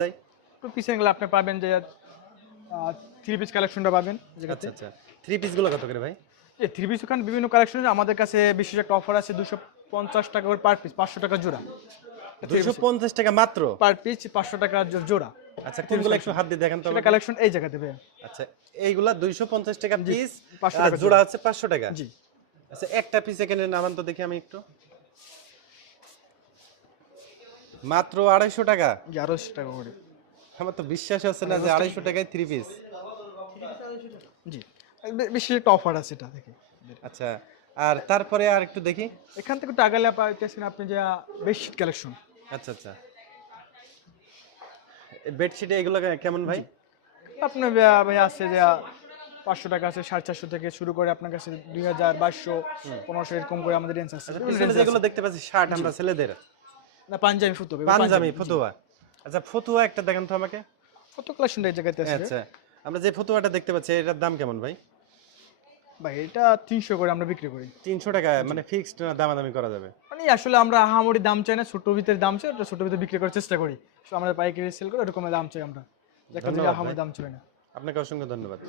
তাই? একটু পিছনে গেলে আপনি পাবেন যে থ্রি পিস কালেকশনটা পাবেন আচ্ছা, আচ্ছা। 3 পিস গুলো কত করে ভাই? এই থ্রি পিস ওখানে বিভিন্ন কালেকশন আমাদের কাছে বিশেষ একটা অফার আছে 250 টাকা করে পার পিস 500 টাকা জোড়া। ৳250 মাত্র? পার পিস 500 টাকা জোড়া। আচ্ছা, কোনগুলো একটু হাত দিয়ে দেখান তো সেটা আমাকে। কালেকশন এই জায়গাতে ভাইয়া। আচ্ছা, এইগুলা ৳250 জি, পিস 500 আর টাকা জোড়া হচ্ছে ৳500। জি আচ্ছা, একটা পিস এখানে নামান তো দেখি আমি একটু। মাত্র ৳250? জি 250 টাকা করে। আমার তো বিশ্বাস হচ্ছে না যে ৳250 3 পিস। জি বিশেষ একটা অফার আছে এটা থেকে। আচ্ছা, আর তারপরে আর একটু দেখি। এখান থেকে একটু আগালে পাইতেছেন আপনি যে বেডশিট কালেকশন। আচ্ছা, আচ্ছা। বেডশিট এগুলো কেমন ভাই? আপনার ভাই আছে যে 500 টাকা আছে 450 থেকে শুরু করে আপনার কাছে 2000 2200 1500 এরকম করে আমাদের রেঞ্জ আছে। আচ্ছা, বিভিন্ন পিছনে রেঞ্জ যেগুলো আছে। দেখতে পাচ্ছি শার্ট আমরা ছেলেদের। না পাঞ্জাবি ফুটো পাঞ্জাবি, ফতুয়া। আচ্ছা, ফতুয়া একটা দেখান তো আমাকে। কত কালেকশন এই জায়গাতে আছে আচ্ছা, আমরা যে ফতুয়াটা দেখতে পাচ্ছি এটার দাম কেমন ভাই? ভাই এটা 300 করে আমরা বিক্রি করি। ৳300 মানে ফিক্সড না দামাদামি করা যাবে? মানে আসলে আমরা আহামরি দাম চাই না, ছোট ভিতরে দাম চাই, ওটা ছোট ভিতরে বিক্রি করার চেষ্টা করি। তো আমরা পাইকারি সেল করি এরকম দাম চাই আমরা। দেখা যায় ধন্যবাদ ভাই। আহামরি দাম চাই না। আপনাকে অসংখ্য ধন্যবাদ।